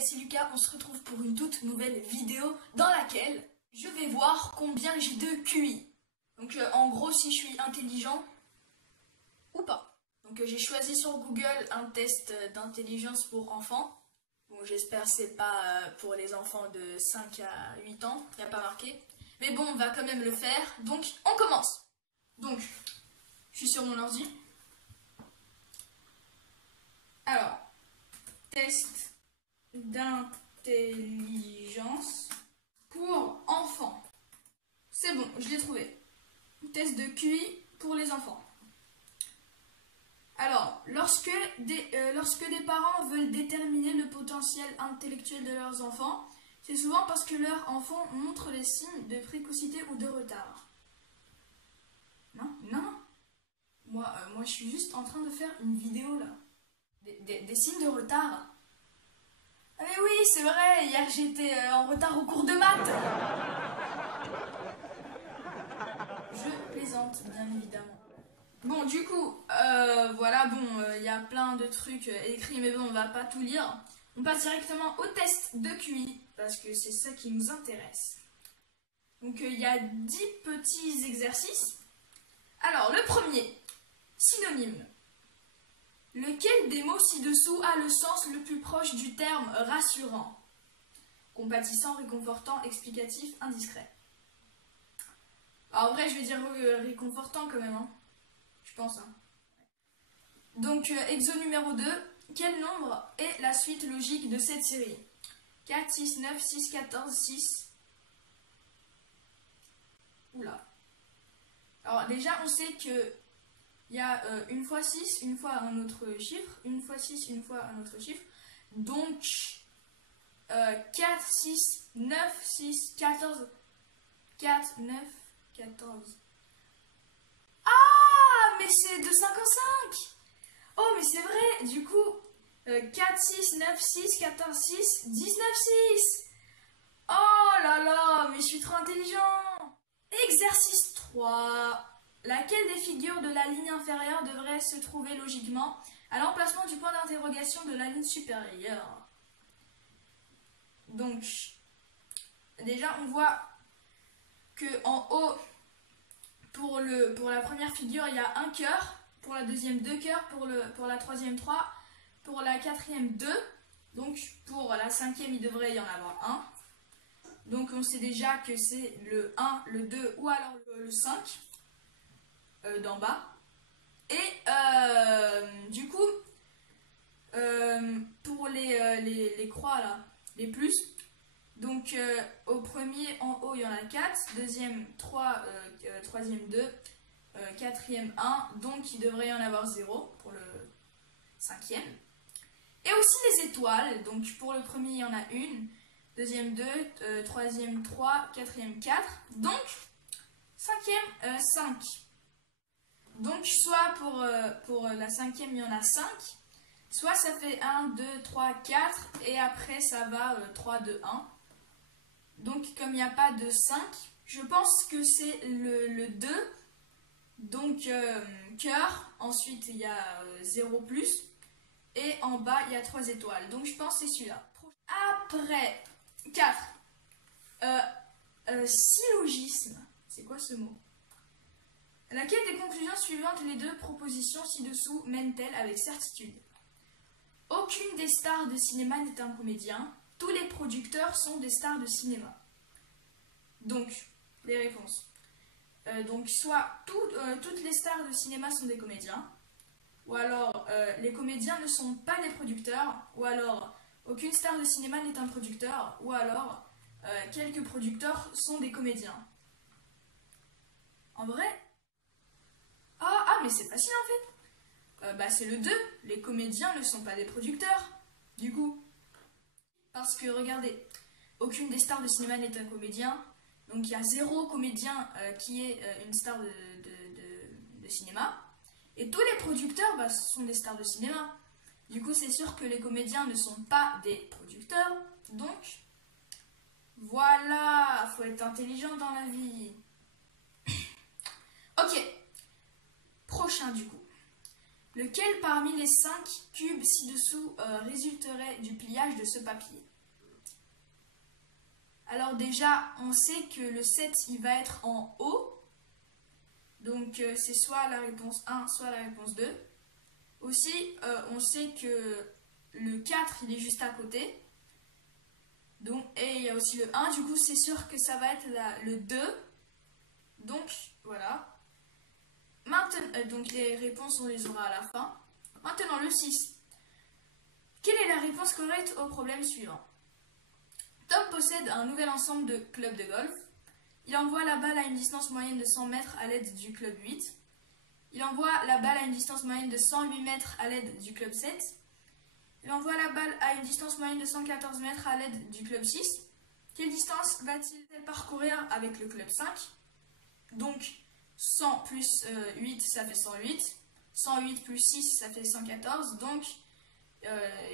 gars, c'est Lucas, on se retrouve pour une toute nouvelle vidéo dans laquelle je vais voir combien j'ai de QI. Donc en gros si je suis intelligent ou pas. Donc j'ai choisi sur Google un test d'intelligence pour enfants. Bon, j'espère que c'est pas pour les enfants de 5 à 8 ans, il n'y a pas marqué. Mais bon, on va quand même le faire, donc on commence. Donc, je suis sur mon ordi. Alors, test d'intelligence pour enfants. C'est bon, je l'ai trouvé. Test de QI pour les enfants. Alors, lorsque des parents veulent déterminer le potentiel intellectuel de leurs enfants, c'est souvent parce que leur enfant montre les signes de précocité ou de retard. Non. Moi, je suis juste en train de faire une vidéo là. Des signes de retard. Ah mais oui, c'est vrai, hier j'étais en retard au cours de maths. Je plaisante, bien évidemment. Bon, du coup, voilà, bon, il y a plein de trucs écrits, mais bon, on va pas tout lire. On passe directement au test de QI, parce que c'est ça qui nous intéresse. Donc, il y a 10 petits exercices. Alors, le premier, synonyme. Lequel des mots ci-dessous a le sens le plus proche du terme rassurant? Compatissant, réconfortant, explicatif, indiscret. Alors, en vrai, je vais dire réconfortant quand même, hein. Je pense. Hein. Donc, exo numéro 2. Quel nombre est la suite logique de cette série? 4, 6, 9, 6, 14, 6. Oula. Alors, déjà, on sait que il y a une fois 6, une fois un autre chiffre, une fois 6, une fois un autre chiffre. Donc, 4, 6, 9, 6, 14. 4, 9, 14. Ah, mais c'est de 5 en 5. Oh, mais c'est vrai, du coup, 4, 6, 9, 6, 14, 6, 19, 6. Oh là là, mais je suis trop intelligent. Exercice 3. Laquelle des figures de la ligne inférieure devrait se trouver logiquement à l'emplacement du point d'interrogation de la ligne supérieure? Donc, déjà, on voit que en haut, pour la première figure, il y a un cœur. Pour la deuxième, 2 cœurs. Pour la troisième, 3. Pour la quatrième, 2. Donc, pour la cinquième, il devrait y en avoir un. Donc, on sait déjà que c'est le 1, le 2 ou alors le 5 d'en bas. Et du coup, pour les croix là, les plus, donc au premier en haut il y en a 4, deuxième 3, troisième 2, quatrième 1, donc il devrait y en avoir 0 pour le cinquième. Et aussi les étoiles, donc pour le premier il y en a une, deuxième 2, troisième 3, quatrième 4, donc cinquième 5. Donc soit pour la cinquième il y en a 5, soit ça fait 1, 2, 3, 4 et après ça va 3, 2, 1. Donc comme il n'y a pas de 5, je pense que c'est le 2. Donc cœur, ensuite il y a 0 plus et en bas il y a 3 étoiles. Donc je pense que c'est celui-là. Après 4. Syllogisme. C'est quoi ce mot? Laquelle des conclusions suivantes les deux propositions ci-dessous mènent-elles avec certitude? Aucune des stars de cinéma n'est un comédien. Tous les producteurs sont des stars de cinéma. Donc, les réponses. Donc, soit toutes les stars de cinéma sont des comédiens, ou alors les comédiens ne sont pas des producteurs, ou alors aucune star de cinéma n'est un producteur, ou alors quelques producteurs sont des comédiens. En vrai, mais c'est facile en fait. C'est le 2. Les comédiens ne sont pas des producteurs, du coup. Parce que regardez, aucune des stars de cinéma n'est un comédien. Donc il y a 0 comédien qui est une star de cinéma. Et tous les producteurs sont des stars de cinéma. Du coup, c'est sûr que les comédiens ne sont pas des producteurs. Donc, voilà, faut être intelligent dans la vie. Ok. Prochain du coup. Lequel parmi les 5 cubes ci-dessous résulterait du pliage de ce papier? Alors déjà, on sait que le 7, il va être en haut. Donc c'est soit la réponse 1, soit la réponse 2. Aussi, on sait que le 4, il est juste à côté. Donc, et il y a aussi le 1, du coup c'est sûr que ça va être le 2. Donc voilà. Maintenant, donc les réponses on les aura à la fin. Maintenant le 6. Quelle est la réponse correcte au problème suivant? Tom possède un nouvel ensemble de clubs de golf. Il envoie la balle à une distance moyenne de 100 mètres à l'aide du club 8. Il envoie la balle à une distance moyenne de 108 mètres à l'aide du club 7. Il envoie la balle à une distance moyenne de 114 mètres à l'aide du club 6. Quelle distance va-t-il parcourir avec le club 5? Donc 100 plus 8, ça fait 108. 108 plus 6, ça fait 114. Donc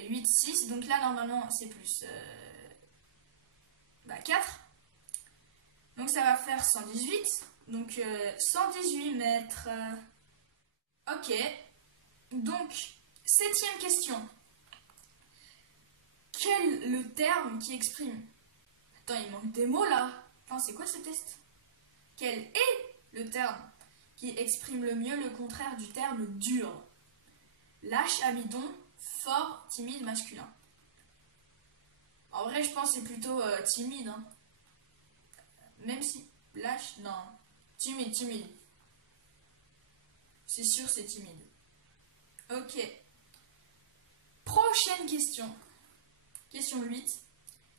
8, 6. Donc là, normalement, c'est plus 4. Donc ça va faire 118. Donc 118 mètres. Ok. Donc, 7e question. Quel est le terme qui exprime... Attends, il manque des mots là. Attends, c'est quoi ce test? Quel est le terme qui exprime le mieux le contraire du terme dur? Lâche, amidon, fort, timide, masculin. En vrai, je pense que c'est plutôt timide. Hein. Même si... Lâche, non. Timide, timide. C'est sûr, c'est timide. Ok. Prochaine question. Question 8.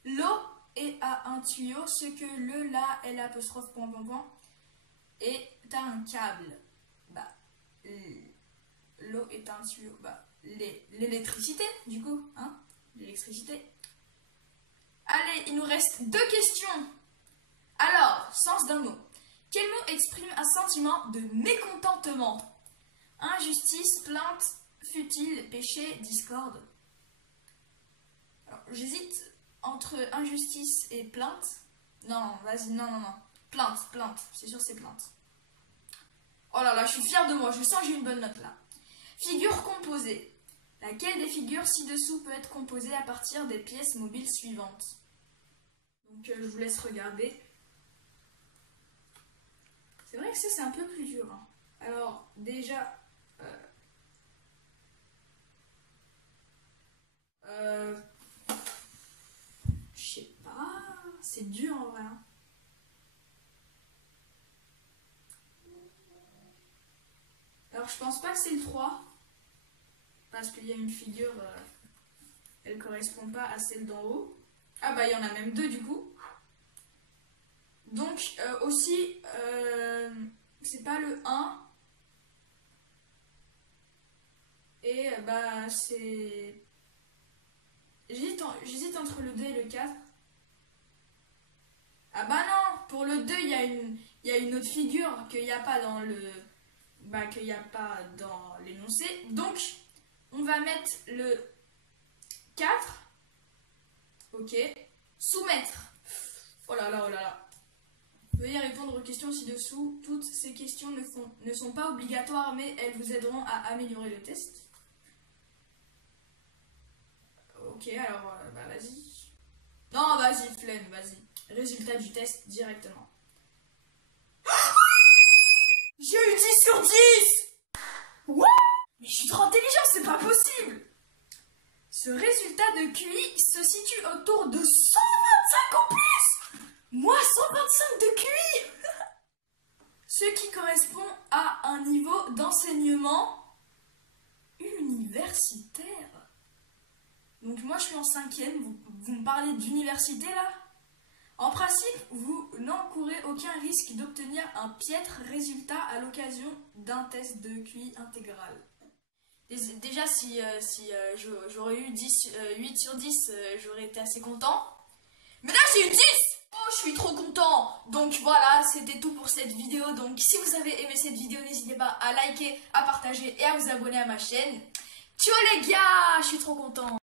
L'eau est à un tuyau, ce que le la est l'apostrophe point point point est un câble. Bah, l'eau est un tuyau. Bah, l'électricité, du coup, hein, l'électricité. Allez, il nous reste 2 questions. Alors, sens d'un mot. Quel mot exprime un sentiment de mécontentement? Injustice, plainte, futile, péché, discorde. Alors, j'hésite entre injustice et plainte. Non, vas-y, non. Plainte. C'est sûr, c'est plainte. Oh là là, je suis fière de moi. Je sens que j'ai une bonne note là. Figure composée. Laquelle des figures ci-dessous peut être composée à partir des pièces mobiles suivantes? Donc, je vous laisse regarder. C'est vrai que ça, c'est un peu plus dur. Hein. Alors, déjà... je sais pas... C'est dur en vrai. Hein. Alors, je pense pas que c'est le 3. Parce qu'il y a une figure... elle correspond pas à celle d'en haut. Ah bah, il y en a même 2 du coup. Donc, aussi... c'est pas le 1. Et bah c'est... J'hésite entre le 2 et le 4. Ah bah non, pour le 2, il y a une autre figure qu'il n'y a pas dans le... Bah qu'il n'y a pas dans l'énoncé. Donc, on va mettre le 4. Ok. Soumettre. Oh là là, oh là là. Veuillez répondre aux questions ci-dessous. Toutes ces questions ne sont pas obligatoires, mais elles vous aideront à améliorer le test. Ok, alors, bah vas-y. Non, vas-y, flemme, vas-y. Résultat du test directement. J'ai eu 10 sur 10. What? Mais je suis trop intelligent, c'est pas possible. Ce résultat de QI se situe autour de 125 en plus. Moi, 125 de QI. Ce qui correspond à un niveau d'enseignement universitaire. Donc moi je suis en 5e, vous me parlez d'université là? En principe, vous n'encourez aucun risque d'obtenir un piètre résultat à l'occasion d'un test de QI intégral. Déjà si j'aurais eu 8 sur 10, j'aurais été assez content. Mais là j'ai eu 10. Oh, je suis trop content. Donc voilà, c'était tout pour cette vidéo. Donc si vous avez aimé cette vidéo, n'hésitez pas à liker, à partager et à vous abonner à ma chaîne. Ciao les gars, je suis trop content.